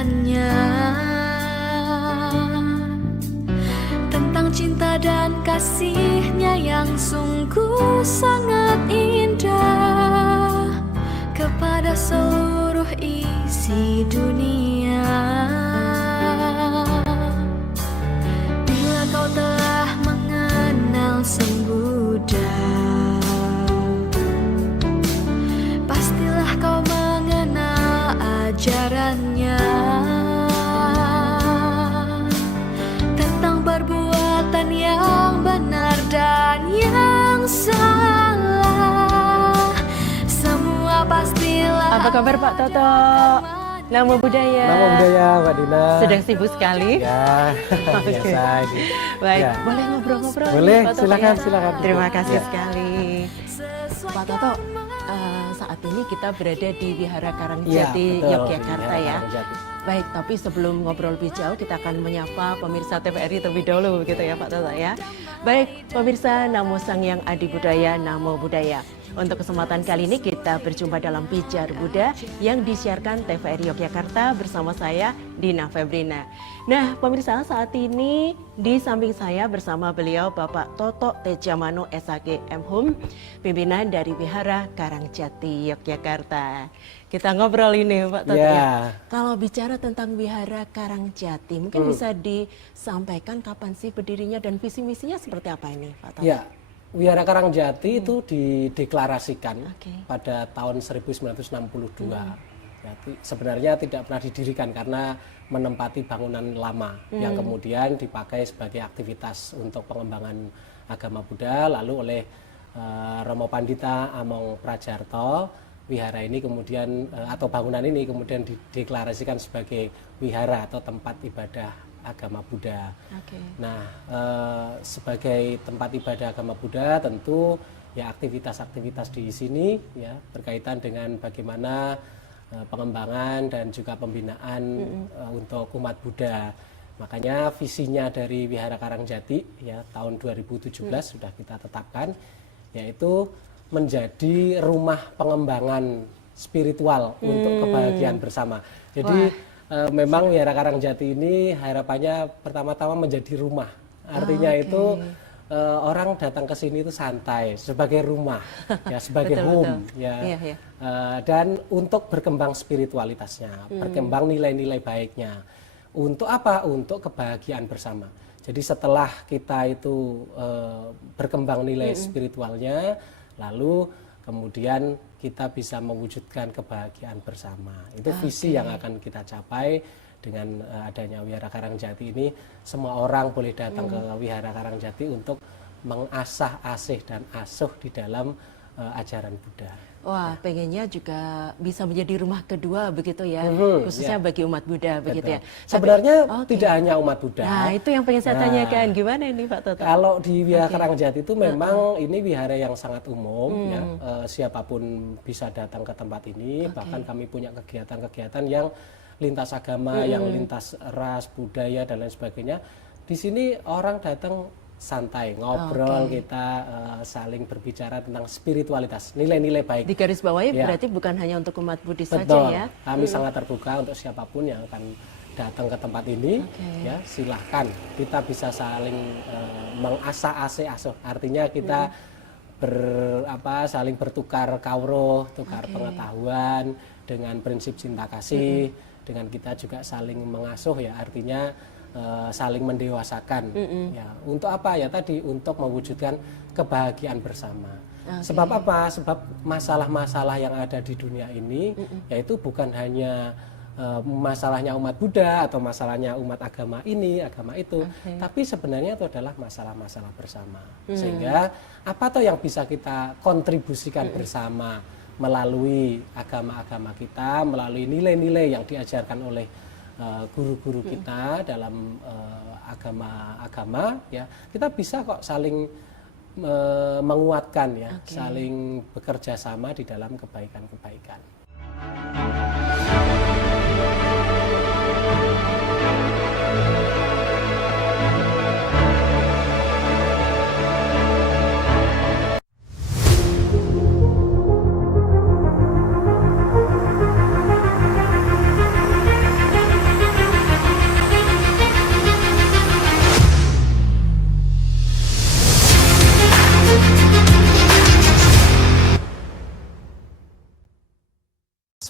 ajarannya tentang cinta dan kasihnya yang sungguh sangat indah kepada seluruh isi dunia. Bila kau telah mengenal Sang Buddha, pastilah kau mengenal ajarannya tentang perbuatan yang benar dan yang salah. Semua pastilah. Apa kabar Pak Toto? Namo Buddhaya. Namo Buddhaya, Mbak Dina. Sedang sibuk sekali. Ya, biasa. Baik, Ya. boleh ngobrol-ngobrol? Boleh, Pak Toto, silakan, ya? silakan. Terima kasih Ya. sekali. Pak Toto, saat ini kita berada di Wihara Karangjati, betul, Yogyakarta Wihara ya. Karangjati. Baik, tapi sebelum ngobrol lebih jauh, kita akan menyapa pemirsa TVRI terlebih dahulu, gitu ya Pak Toto ya. Baik, pemirsa, Namo Sang Hyang Adi Budaya, Namo Buddhaya. Untuk kesempatan kali ini kita berjumpa dalam Pijar Buddha yang disiarkan TVRI Yogyakarta bersama saya, Dina Febrina. Nah, pemirsa, saat ini di samping saya bersama beliau Bapak Toto Tejamano SHG M.Hum, pimpinan dari Wihara Karangjati Yogyakarta. Kita ngobrol ini Pak Toto ya. Kalau bicara tentang Wihara Karangjati, mungkin bisa disampaikan kapan sih berdirinya dan visi misinya seperti apa ini Pak Toto? Ya, Wihara Karangjati itu dideklarasikan Oke. pada tahun 1962. Jadi, sebenarnya tidak pernah didirikan karena menempati bangunan lama yang kemudian dipakai sebagai aktivitas untuk pengembangan agama Buddha. Lalu oleh Romo Pandita Among Prajarto, wihara ini kemudian atau bangunan ini kemudian dideklarasikan sebagai wihara atau tempat ibadah agama Buddha. Oke. Nah, sebagai tempat ibadah agama Buddha tentu ya aktivitas-aktivitas di sini ya berkaitan dengan bagaimana pengembangan dan juga pembinaan untuk umat Buddha. Makanya visinya dari Wihara Karangjati ya tahun 2017 sudah kita tetapkan, yaitu menjadi rumah pengembangan spiritual untuk kebahagiaan bersama. Jadi memang Wihara Karangjati ini harapannya pertama-tama menjadi rumah. Artinya itu orang datang ke sini itu santai sebagai rumah, ya sebagai home, ya. Iya, iya. Dan untuk berkembang spiritualitasnya, berkembang nilai-nilai baiknya. Untuk apa? Untuk kebahagiaan bersama. Jadi setelah kita itu berkembang nilai spiritualnya, lalu kemudian kita bisa mewujudkan kebahagiaan bersama. Itu visi yang akan kita capai dengan adanya Wihara Karangjati ini. Semua orang boleh datang ke Wihara Karangjati untuk mengasah, asih dan asuh di dalam ajaran Buddha. Wah, pengennya juga bisa menjadi rumah kedua begitu ya, khususnya bagi umat Buddha begitu ya. Sebenarnya Tapi- tidak hanya umat Buddha. Nah, itu yang pengen saya tanyakan, gimana ini Pak Toto? Kalau di Wihara Karangjati itu memang ini wihara yang sangat umum ya. Siapapun bisa datang ke tempat ini, bahkan kami punya kegiatan-kegiatan yang lintas agama, yang lintas ras, budaya dan lain sebagainya. Di sini orang datang santai, ngobrol, kita saling berbicara tentang spiritualitas, nilai-nilai baik. Di garis bawahnya Ya. berarti bukan hanya untuk umat Buddhis saja Betul. ya. Kami sangat terbuka untuk siapapun yang akan datang ke tempat ini. Ya, silahkan. Kita bisa saling mengasah asuh. Artinya kita saling bertukar kauruh, tukar pengetahuan dengan prinsip cinta kasih. Dengan kita juga saling mengasuh ya, artinya saling mendewasakan. Ya, untuk apa ya tadi? Untuk mewujudkan kebahagiaan bersama. Sebab apa? Sebab masalah-masalah yang ada di dunia ini yaitu bukan hanya masalahnya umat Buddha atau masalahnya umat agama ini, agama itu, tapi sebenarnya itu adalah masalah-masalah bersama. Sehingga apa tuh yang bisa kita kontribusikan bersama melalui agama-agama kita, melalui nilai-nilai yang diajarkan oleh guru-guru kita dalam agama-agama, ya kita bisa kok saling menguatkan ya, saling bekerja sama di dalam kebaikan-kebaikan.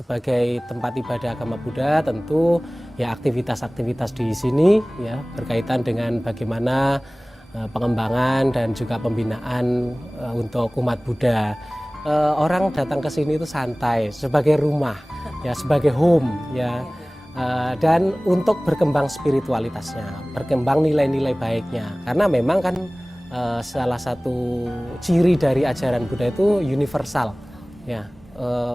sebagai tempat ibadah agama Buddha tentu ya aktivitas-aktivitas di sini ya berkaitan dengan bagaimana pengembangan dan juga pembinaan untuk umat Buddha. Orang datang ke sini itu santai sebagai rumah ya, sebagai home ya. Dan untuk berkembang spiritualitasnya, berkembang nilai-nilai baiknya, karena memang kan salah satu ciri dari ajaran Buddha itu universal ya,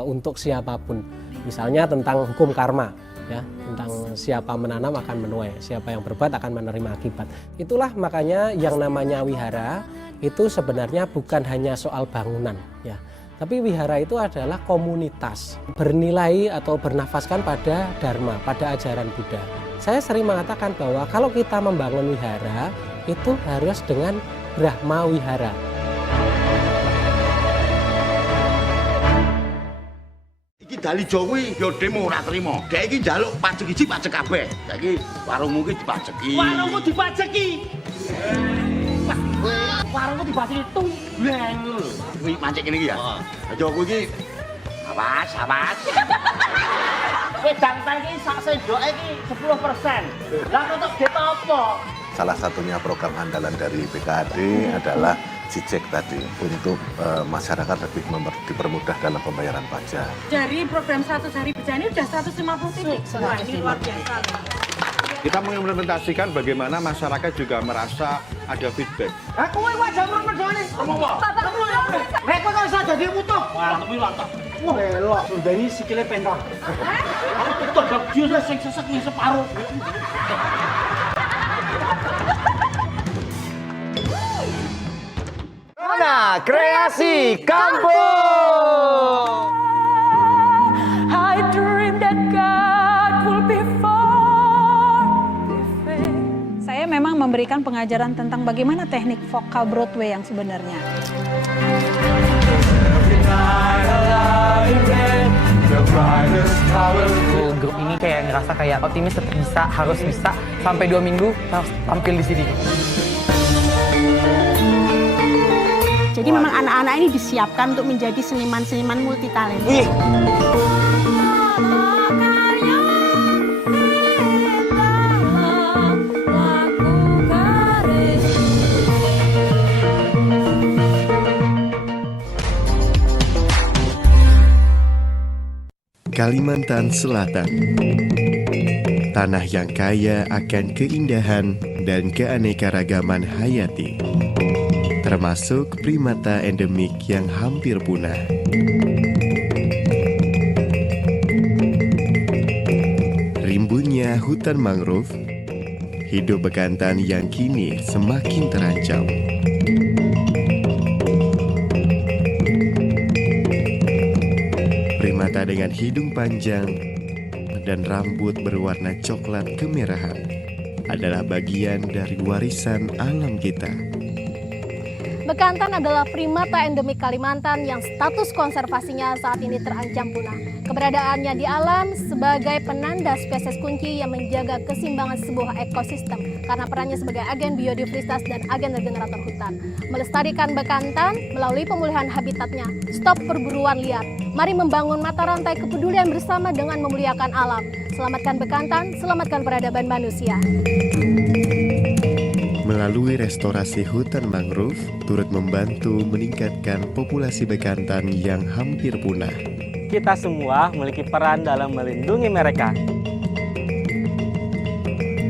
untuk siapapun, misalnya tentang hukum karma ya, tentang siapa menanam akan menuai, siapa yang berbuat akan menerima akibat. Itulah makanya yang namanya wihara itu sebenarnya bukan hanya soal bangunan ya, tapi wihara itu adalah komunitas bernilai atau bernafaskan pada dharma, pada ajaran Buddha. Saya sering mengatakan bahwa kalau kita membangun wihara itu harus dengan Brahma Wihara. Iki dali Jowi yo demo ora trimo. Dek iki njaluk pajak iji pajak kabeh. Saiki warungmu iki dipajeki. Warungku dipajeki. Warungku dipajeki tumbleng lho. Kuwi mancik ngene iki ya. Aja kuwi iki awas. Wedang teh iki sak sendoke iki 10%. Lah untuk get apa? Salah satunya program andalan dari BKAD adalah Cicek tadi untuk masyarakat lebih dipermudah dalam pembayaran pajak. Dari program 100 hari berjalan ini sudah 150 titik. Wah, ini luar biasa. Kita mengimplementasikan bagaimana masyarakat juga merasa ada feedback. Aku wajah mermedone. Apa? Repot kok iso dadi utuh. Mantap. Wah, elok. Sundani sikile pentok. Aku tetep dia sing sesek ning separuh. Nah, kreasi kampung. I dream that God will be forgiving. Saya memang memberikan pengajaran tentang bagaimana teknik vokal Broadway yang sebenarnya. Grup ini kayak ngerasa kayak optimis, tetap bisa, harus bisa sampai 2 minggu harus tampil di sini. Jadi memang anak-anak ini disiapkan untuk menjadi seniman-seniman multitalenta. Kalimantan Selatan, tanah yang kaya akan keindahan dan keanekaragaman hayati, termasuk primata endemik yang hampir punah. Rimbunnya hutan mangrove, hidup bekantan yang kini semakin terancam. Primata dengan hidung panjang dan rambut berwarna coklat kemerahan adalah bagian dari warisan alam kita. Bekantan adalah primata endemik Kalimantan yang status konservasinya saat ini terancam punah. Keberadaannya di alam sebagai penanda spesies kunci yang menjaga keseimbangan sebuah ekosistem karena perannya sebagai agen biodiversitas dan agen regenerator hutan. Melestarikan bekantan melalui pemulihan habitatnya, stop perburuan liar. Mari membangun mata rantai kepedulian bersama dengan memuliakan alam. Selamatkan bekantan, selamatkan peradaban manusia. Melalui restorasi hutan mangrove, turut membantu meningkatkan populasi bekantan yang hampir punah. Kita semua memiliki peran dalam melindungi mereka.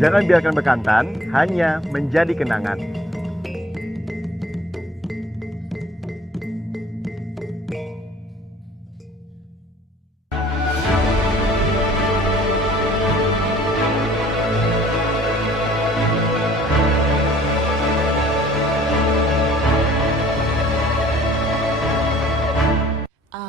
Jangan biarkan bekantan hanya menjadi kenangan.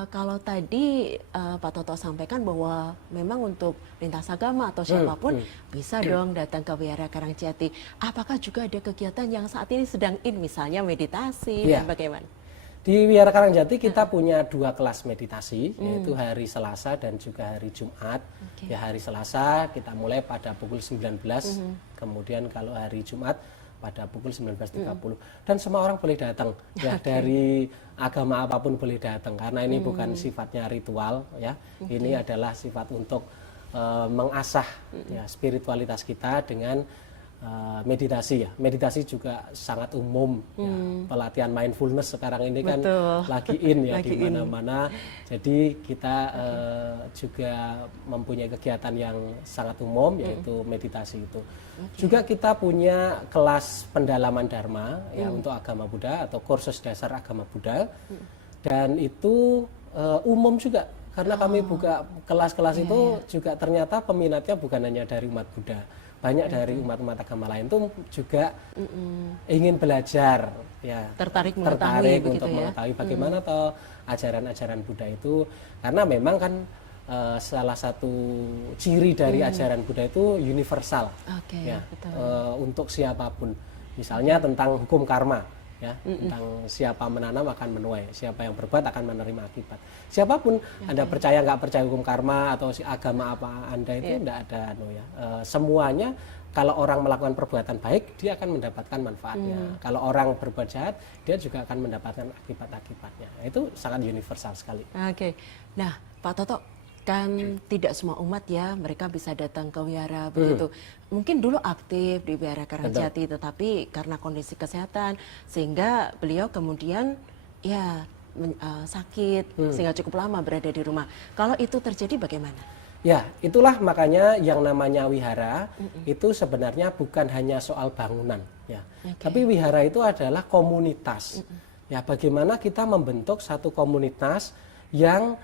Kalau tadi Pak Toto sampaikan bahwa memang untuk lintas agama atau siapapun bisa dong datang ke Wihara Karangjati. Apakah juga ada kegiatan yang saat ini sedang misalnya meditasi dan bagaimana? Di Wihara Karangjati kita punya 2 kelas meditasi, yaitu hari Selasa dan juga hari Jumat. Ya, hari Selasa kita mulai pada pukul 19, kemudian kalau hari Jumat pada pukul 19.30 dan semua orang boleh datang ya, dari agama apapun boleh datang karena ini bukan sifatnya ritual ya. Ini adalah sifat untuk mengasah ya spiritualitas kita dengan meditasi ya. Meditasi juga sangat umum ya. Pelatihan mindfulness sekarang ini kan lagi in ya di mana-mana. Jadi kita juga mempunyai kegiatan yang sangat umum yaitu meditasi itu. Juga kita punya kelas pendalaman Dharma ya untuk agama Buddha atau kursus dasar agama Buddha. Dan itu umum juga karena kami buka kelas-kelas itu juga ternyata peminatnya bukan hanya dari umat Buddha. Banyak dari umat-umat agama lain tuh juga ingin belajar ya, tertarik untuk ya? mengetahui bagaimana toh ajaran-ajaran Buddha itu, karena memang kan salah satu ciri dari ajaran Buddha itu universal ya, untuk siapapun. Misalnya tentang hukum karma ya, tentang siapa menanam akan menuai, siapa yang berbuat akan menerima akibat. Siapapun Anda percaya nggak percaya hukum karma atau agama apa Anda itu tidak ada semuanya. Kalau orang melakukan perbuatan baik dia akan mendapatkan manfaatnya. Kalau orang berbuat jahat dia juga akan mendapatkan akibat-akibatnya. Itu sangat universal sekali. Nah Pak Toto, kan tidak semua umat ya mereka bisa datang ke wihara begitu. Mungkin dulu aktif di Wihara Karangjati, tetapi karena kondisi kesehatan sehingga beliau kemudian ya sakit sehingga cukup lama berada di rumah. Kalau itu terjadi bagaimana? Ya, itulah makanya yang namanya wihara itu sebenarnya bukan hanya soal bangunan ya. Tapi wihara itu adalah komunitas. Ya, bagaimana kita membentuk satu komunitas yang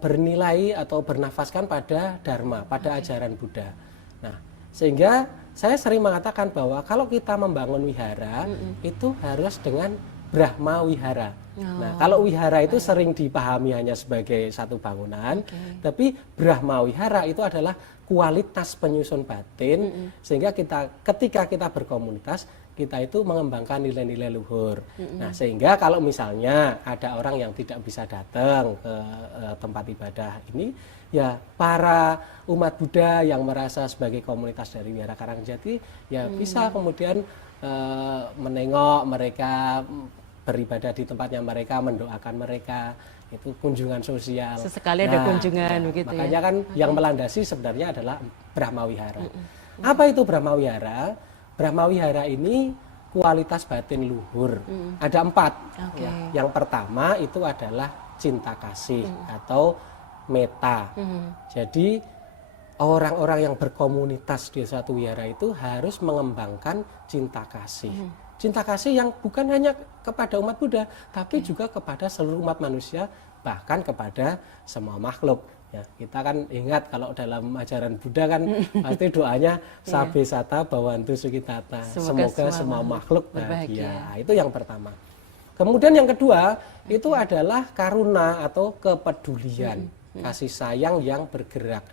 bernilai atau bernafaskan pada Dharma, pada ajaran Buddha. Nah, sehingga saya sering mengatakan bahwa kalau kita membangun wihara itu harus dengan Brahma wihara. Nah, kalau wihara itu sering dipahami hanya sebagai satu bangunan, tapi Brahma wihara itu adalah kualitas penyusun batin, sehingga ketika kita berkomunitas kita itu mengembangkan nilai-nilai luhur. Nah, sehingga kalau misalnya ada orang yang tidak bisa datang ke tempat ibadah ini, ya para umat Buddha yang merasa sebagai komunitas dari Wihara Karangjati, ya bisa kemudian menengok mereka, beribadah di tempatnya mereka, mendoakan mereka, itu kunjungan sosial. Sesekali ada kunjungan begitu ya. Makanya kan yang melandasi sebenarnya adalah Brahma Wihara. Apa itu Brahma Wihara? Brahma Wihara ini kualitas batin luhur. Ada 4. Ya. Yang pertama itu adalah cinta kasih atau meta. Jadi orang-orang yang berkomunitas di suatu wihara itu harus mengembangkan cinta kasih. Cinta kasih yang bukan hanya kepada umat Buddha, tapi juga kepada seluruh umat manusia, bahkan kepada semua makhluk. Ya, kita kan ingat kalau dalam ajaran Buddha kan pasti doanya Sabe Sata Bhawantu Sukhitata. Semoga semua makhluk bahagia. Itu yang pertama. Kemudian yang kedua itu adalah karuna atau kepedulian, kasih sayang yang bergerak.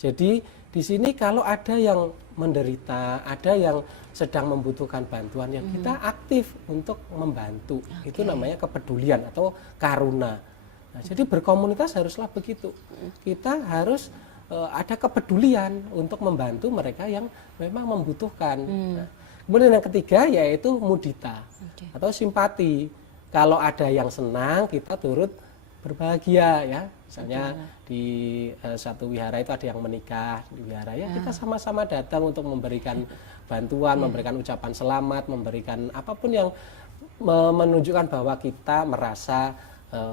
Jadi di sini kalau ada yang menderita, ada yang sedang membutuhkan bantuan, yang kita aktif untuk membantu. Itu namanya kepedulian atau karuna. Nah, jadi berkomunitas haruslah begitu. Kita harus ada kepedulian untuk membantu mereka yang memang membutuhkan. Nah, kemudian yang ketiga yaitu mudita atau simpati. Kalau ada yang senang, kita turut berbahagia ya. Misalnya di satu wihara itu ada yang menikah di wihara ya, kita sama-sama datang untuk memberikan bantuan, memberikan ucapan selamat, memberikan apapun yang menunjukkan bahwa kita merasa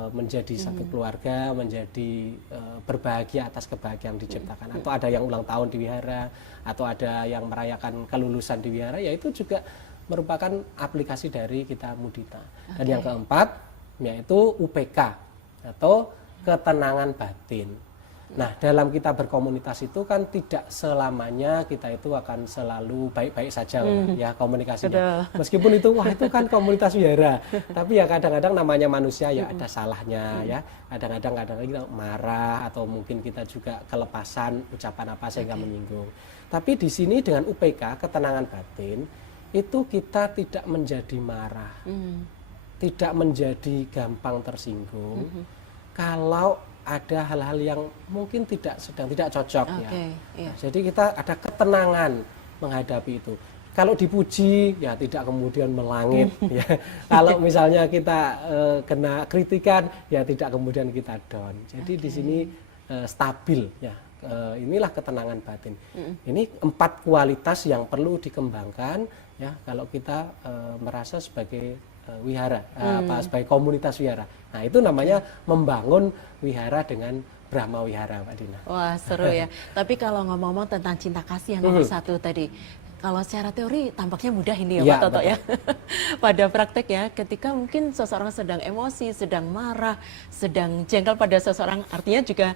menjadi satu keluarga, menjadi berbahagia atas kebahagiaan yang diciptakan. Atau ada yang ulang tahun di wihara, atau ada yang merayakan kelulusan di wihara, ya itu juga merupakan aplikasi dari kita mudita. Dan yang keempat yaitu UPK atau ketenangan batin. Nah, dalam kita berkomunitas itu kan tidak selamanya kita itu akan selalu baik-baik saja ya komunikasinya. Meskipun itu wah itu kan komunitas wihara, tapi ya kadang-kadang namanya manusia ya ada salahnya ya. Kadang-kadang kita marah atau mungkin kita juga kelepasan ucapan apa sehingga menyinggung. Tapi di sini dengan UPK ketenangan batin itu kita tidak menjadi marah. Tidak menjadi gampang tersinggung. Kalau ada hal-hal yang mungkin tidak cocok ya. Nah, jadi kita ada ketenangan menghadapi itu. kalau dipuji ya tidak kemudian melangit ya. Kalau misalnya kita kena kritikan ya tidak kemudian kita down. Jadi di sini stabil ya. Inilah ketenangan batin. Ini 4 kualitas yang perlu dikembangkan ya kalau kita merasa sebagai wihara, sebagai komunitas wihara. Nah, itu namanya membangun wihara dengan Brahma Wihara, Pak Dina. Wah, seru ya. Tapi kalau ngomong-ngomong tentang cinta kasih yang nomor 1 tadi, kalau secara teori tampaknya mudah ini ya, Pak Toto ya. Pada praktek ya, ketika mungkin seseorang sedang emosi, sedang marah, sedang jengkel pada seseorang, artinya juga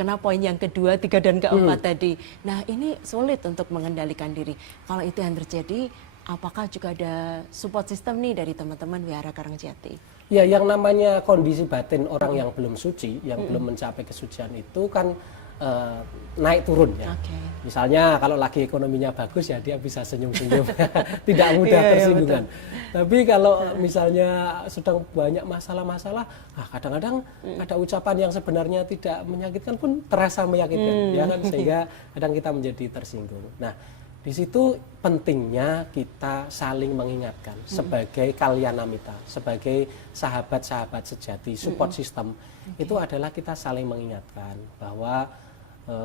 kena poin yang kedua, 3 dan keempat tadi. Nah, ini sulit untuk mengendalikan diri. Kalau itu yang terjadi, apakah juga ada support system nih dari teman-teman Wihara Karangjati? Ya, yang namanya kondisi batin orang yang belum suci, yang belum mencapai kesucian itu kan naik turun ya. Misalnya kalau lagi ekonominya bagus ya dia bisa senyum-senyum, tidak mudah tersinggungan. Tapi kalau misalnya sedang banyak masalah-masalah, kadang-kadang ada ucapan yang sebenarnya tidak menyakitkan pun terasa menyakitkan, ya kan, sehingga kadang kita menjadi tersinggung. Nah, di situ pentingnya kita saling mengingatkan sebagai kalyanamita, sebagai sahabat-sahabat sejati, support system. Itu adalah kita saling mengingatkan bahwa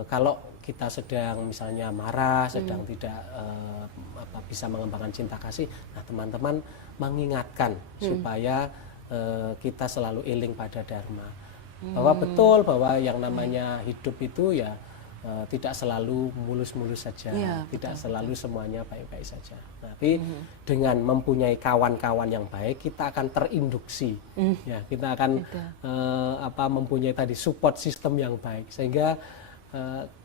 kalau kita sedang misalnya marah, sedang tidak bisa mengembangkan cinta kasih, nah teman-teman mengingatkan supaya kita selalu eling pada dharma. Bahwa betul bahwa yang namanya hidup itu ya tidak selalu mulus-mulus saja, tidak selalu semuanya baik-baik saja. Tapi dengan mempunyai kawan-kawan yang baik, kita akan terinduksi, ya, kita akan mempunyai tadi support system yang baik, sehingga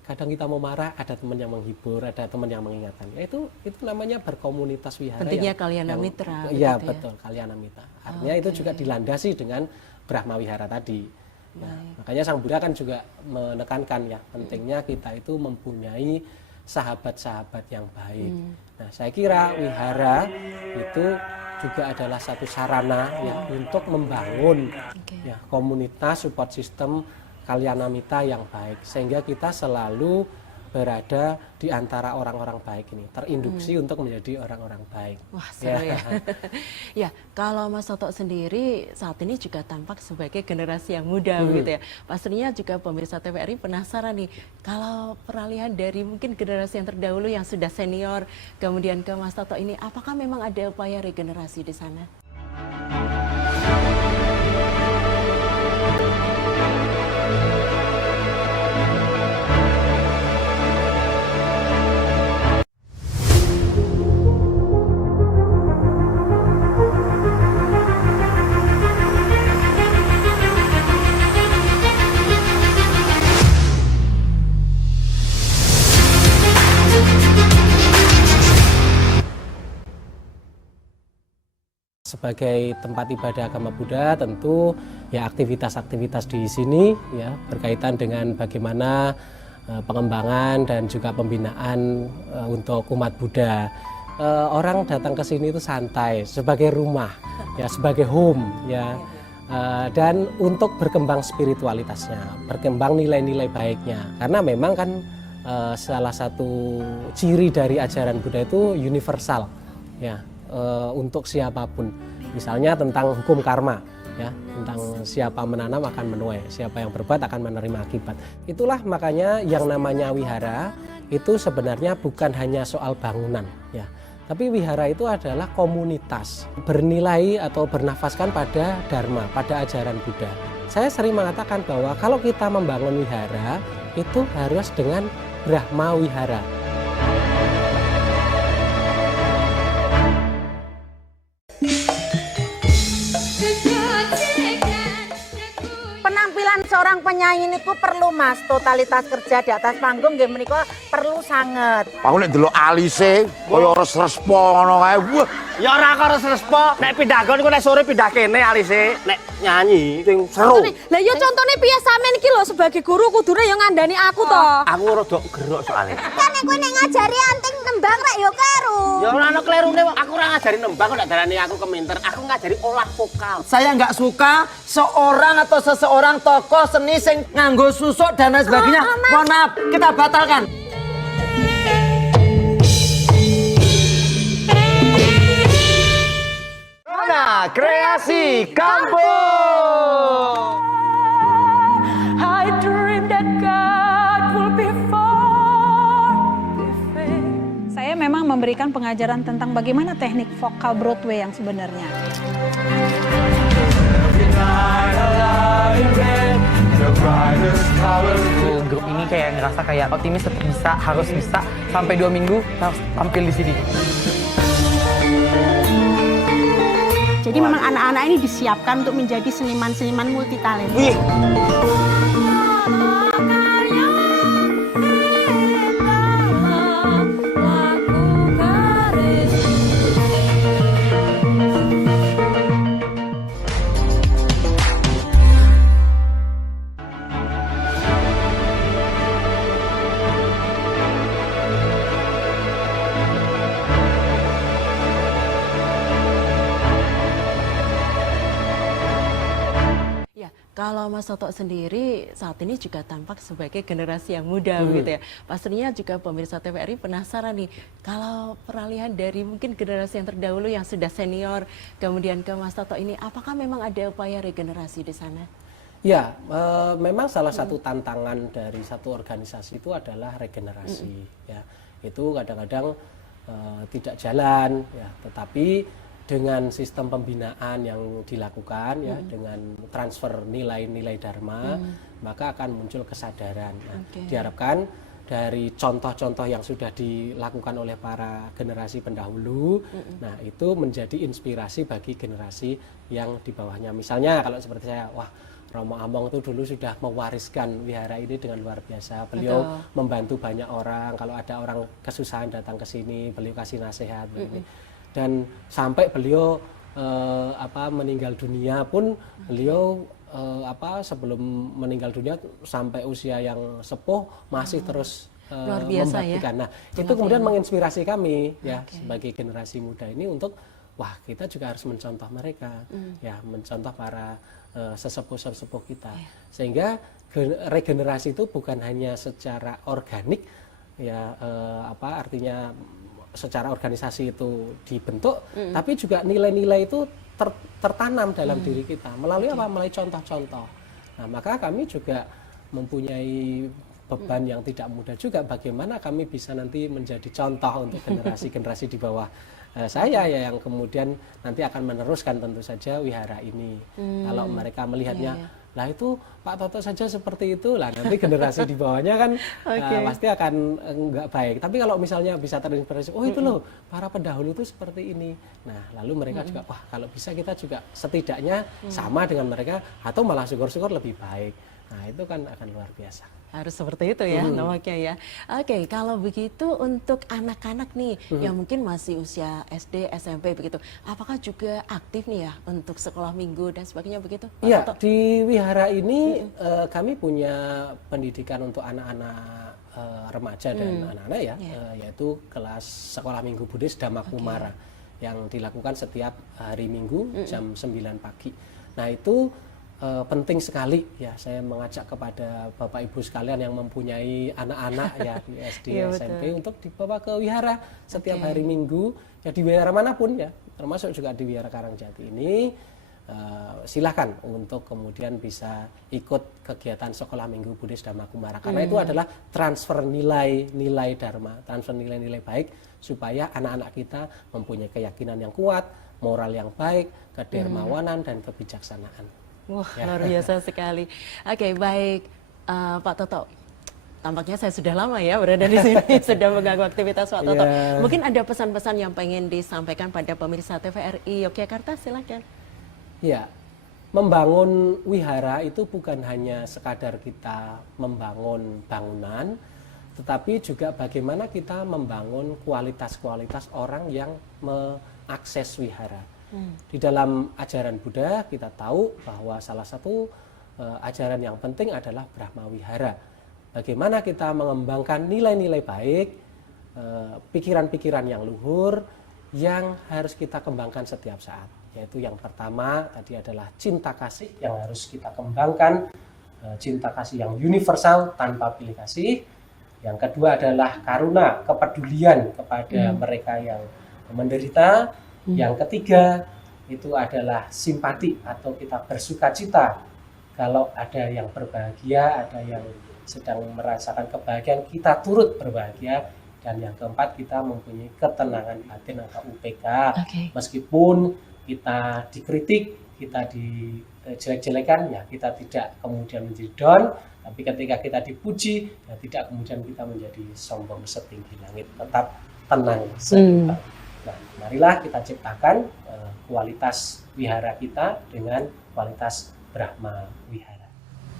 kadang kita mau marah, ada teman yang menghibur, ada teman yang mengingatkan. Ya, itu namanya berkomunitas wihara. Pentingnya kalyana mitra. Iya betul, kalyana mitra. Artinya itu juga dilandasi dengan Brahma Wihara tadi. Nah, makanya Sang Buddha kan juga menekankan ya pentingnya kita itu mempunyai sahabat-sahabat yang baik. Nah, saya kira wihara itu juga adalah satu sarana ya untuk membangun ya komunitas support system kalyanamita yang baik, sehingga kita selalu berada di antara orang-orang baik ini, terinduksi untuk menjadi orang-orang baik. Wah, seru ya. Ya, kalau Mas Toto sendiri saat ini juga tampak sebagai generasi yang muda gitu ya. Pastinya juga pemirsa TVRI penasaran nih, kalau peralihan dari mungkin generasi yang terdahulu yang sudah senior, kemudian ke Mas Toto ini, apakah memang ada upaya regenerasi di sana? Sebagai tempat ibadah agama Buddha, tentu ya aktivitas-aktivitas di sini ya berkaitan dengan bagaimana pengembangan dan juga pembinaan untuk umat Buddha. Orang datang ke sini itu santai, sebagai rumah, ya sebagai home, ya, dan untuk berkembang spiritualitasnya, berkembang nilai-nilai baiknya. Karena memang kan salah satu ciri dari ajaran Buddha itu universal, ya. Untuk siapapun, misalnya tentang hukum karma, ya, tentang siapa menanam akan menuai, siapa yang berbuat akan menerima akibat. Itulah makanya yang namanya wihara itu sebenarnya bukan hanya soal bangunan, ya, tapi wihara itu adalah komunitas bernilai atau bernafaskan pada dharma, pada ajaran Buddha. Saya sering mengatakan bahwa kalau kita membangun wihara itu harus dengan Brahma Wihara. Penampilan seorang penyanyi niku perlu Mas, totalitas kerja di atas panggung nggih menika perlu sanget. Aku nek ndelok alise kaya res-respo ngono kae. Wah, ya ora kok respo, nek pindah nggon nek sore pindah kene alise, nek nyanyi sing seru. Lah ya contone piye sampean iki lho sebagai guru kudune ya ngandani aku to. Aku rada gerok soalnya. Kan nek kowe nek ngajari anting nembang rek ya kleru. Ya ora ana klerune, aku ora ngajari nembang kok nek darani aku keminter. Aku ngajari olah vokal. Saya nggak suka seorang atau seseorang tokoh seni sing nganggo susuk dan lain sebagainya. Mohon maaf, kita batalkan. Kreasi Kampung. I dream that God will be forgiving. Saya memang memberikan pengajaran tentang bagaimana teknik vokal Broadway yang sebenarnya. Grup ini kayak ngerasa kayak optimis tetap bisa, harus bisa sampai 2 minggu kita harus tampil di sini. Jadi memang anak-anak ini disiapkan untuk menjadi seniman-seniman multitalenta. Kalau Mas Toto sendiri saat ini juga tampak sebagai generasi yang muda gitu ya. Pastinya juga pemirsa TVRI penasaran nih, kalau peralihan dari mungkin generasi yang terdahulu yang sudah senior kemudian ke Mas Toto ini, apakah memang ada upaya regenerasi di sana? Ya, memang salah satu tantangan dari satu organisasi itu adalah regenerasi. Ya, itu kadang-kadang tidak jalan, ya, tetapi dengan sistem pembinaan yang dilakukan ya, dengan transfer nilai-nilai dharma, maka akan muncul kesadaran. Nah, diharapkan dari contoh-contoh yang sudah dilakukan oleh para generasi pendahulu, nah itu menjadi inspirasi bagi generasi yang di bawahnya. Misalnya kalau seperti saya, wah, Romo Among itu dulu sudah mewariskan wihara ini dengan luar biasa. Beliau membantu banyak orang, kalau ada orang kesusahan datang ke sini, beliau kasih nasihat. Dan sampai beliau meninggal dunia pun beliau sebelum meninggal dunia sampai usia yang sepuh masih terus luar biasa membagikan. Nah, itu kemudian menginspirasi kami ya sebagai generasi muda ini untuk wah, kita juga harus mencontoh mereka, ya, mencontoh para sesepuh-sesepuh kita. Sehingga regenerasi itu bukan hanya secara organik ya, artinya secara organisasi itu dibentuk, tapi juga nilai-nilai itu tertanam dalam diri kita melalui melalui contoh-contoh. Nah, maka kami juga mempunyai beban yang tidak mudah juga, bagaimana kami bisa nanti menjadi contoh untuk generasi-generasi di bawah saya ya, yang kemudian nanti akan meneruskan tentu saja wihara ini. Kalau mereka melihatnya, lah itu Pak Toto saja seperti itu, lah nanti generasi di bawahnya kan pasti akan enggak baik. Tapi kalau misalnya bisa terinspirasi, oh itu loh para pendahulu itu seperti ini. Nah, lalu mereka juga, wah kalau bisa kita juga setidaknya sama dengan mereka atau malah syukur-syukur lebih baik. Nah, itu kan akan luar biasa. Harus seperti itu ya, namanya ya. Oke, kalau begitu untuk anak-anak nih yang mungkin masih usia SD, SMP begitu, apakah juga aktif nih ya untuk sekolah minggu dan sebagainya begitu? Iya, di wihara ini kami punya pendidikan untuk anak-anak remaja dan anak-anak ya, yaitu kelas sekolah minggu Buddhis Dhamma Kumara yang dilakukan setiap hari Minggu jam 9 pagi. Nah, itu penting sekali ya, saya mengajak kepada Bapak Ibu sekalian yang mempunyai anak-anak ya di SD, SMP untuk dibawa ke wihara setiap hari Minggu ya, di wihara manapun ya, termasuk juga di wihara Karangjati ini. Silahkan untuk kemudian bisa ikut kegiatan sekolah minggu Buddhis Dhamma Kumara, karena itu adalah transfer nilai-nilai dharma, transfer nilai-nilai baik supaya anak-anak kita mempunyai keyakinan yang kuat, moral yang baik, kedermawanan dan kebijaksanaan. Wah, luar biasa sekali. Oke, baik Pak Toto. Tampaknya saya sudah lama ya berada di sini, sudah mengganggu aktivitas Pak Toto. Mungkin ada pesan-pesan yang pengen disampaikan pada pemirsa TVRI Yogyakarta, silakan. Ya, membangun wihara itu bukan hanya sekadar kita membangun bangunan, tetapi juga bagaimana kita membangun kualitas-kualitas orang yang mengakses wihara. Di dalam ajaran Buddha kita tahu bahwa salah satu ajaran yang penting adalah Brahma Wihara. Bagaimana kita mengembangkan nilai-nilai baik, pikiran-pikiran yang luhur yang harus kita kembangkan setiap saat. Yaitu yang pertama tadi adalah cinta kasih yang harus kita kembangkan, cinta kasih yang universal tanpa pilih kasih. Yang kedua adalah karuna, kepedulian kepada mereka yang menderita. Yang ketiga, itu adalah simpati atau kita bersukacita kalau ada yang berbahagia, ada yang sedang merasakan kebahagiaan, kita turut berbahagia. Dan yang keempat, kita mempunyai ketenangan batin atau UPK. Meskipun kita dikritik, kita dijelek-jelekan, ya kita tidak kemudian menjadi down. Tapi ketika kita dipuji, ya tidak kemudian kita menjadi sombong setinggi langit. Tetap tenang seimbang. Nah, marilah kita ciptakan kualitas wihara kita dengan kualitas Brahma Wihara.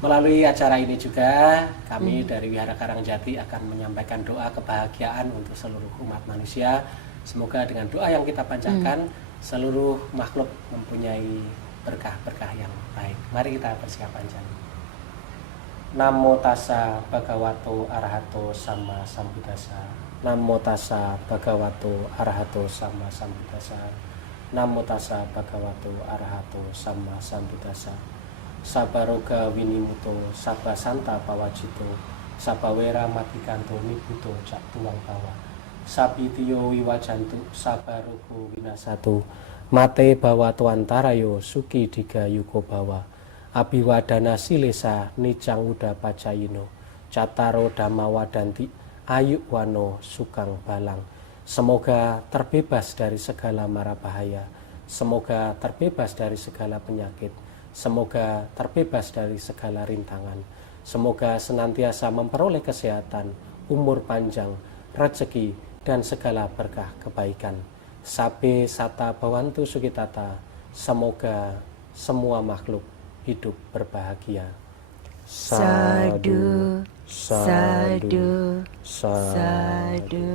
Melalui acara ini juga kami dari Wihara Karangjati akan menyampaikan doa kebahagiaan untuk seluruh umat manusia. Semoga dengan doa yang kita panjatkan seluruh makhluk mempunyai berkah-berkah yang baik. Mari kita bersiap panjang. Namo tassa bhagavato arahato sama sambuddhassa. Namo tassa bhagavato arahato sama sambuddhassa. Namo tassa bhagavato arahato sama sambuddhassa. Sabaroga winimuto, saba santa pawajito, sabawera matikanto nibuto cak tuang bawa. Sabitiyo wiwajantu, sabarogo winasatu, mate bawa tuantarayo suki diga yuko bawa. Abiwadana silesa nicang uda pacayino, cataro damawadanti, ayu wano sukang balang. Semoga terbebas dari segala mara bahaya, semoga terbebas dari segala penyakit, semoga terbebas dari segala rintangan, semoga senantiasa memperoleh kesehatan, umur panjang, rezeki, dan segala berkah kebaikan. Sabe sata bawantu sukitata, semoga semua makhluk hidup berbahagia. Sadu, sadu, sadu.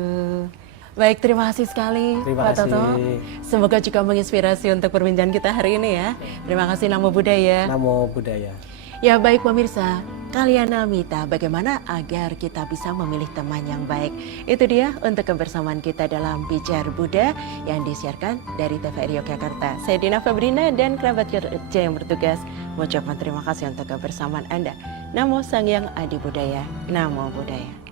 Baik, terima kasih sekali Pak Toto. Semoga juga menginspirasi untuk perbincangan kita hari ini ya. Terima kasih, Namo Buddhaya. Namo Buddhaya. Ya baik pemirsa, kalian Namita, bagaimana agar kita bisa memilih teman yang baik? Itu dia untuk kebersamaan kita dalam Bicara Buddha yang disiarkan dari TVRI Yogyakarta. Saya Dina Febrina dan kerabat kerja yang bertugas mengucapkan terima kasih untuk kebersamaan Anda. Namo Sang Hyang Adi Buddhaya, Namo Buddhaya.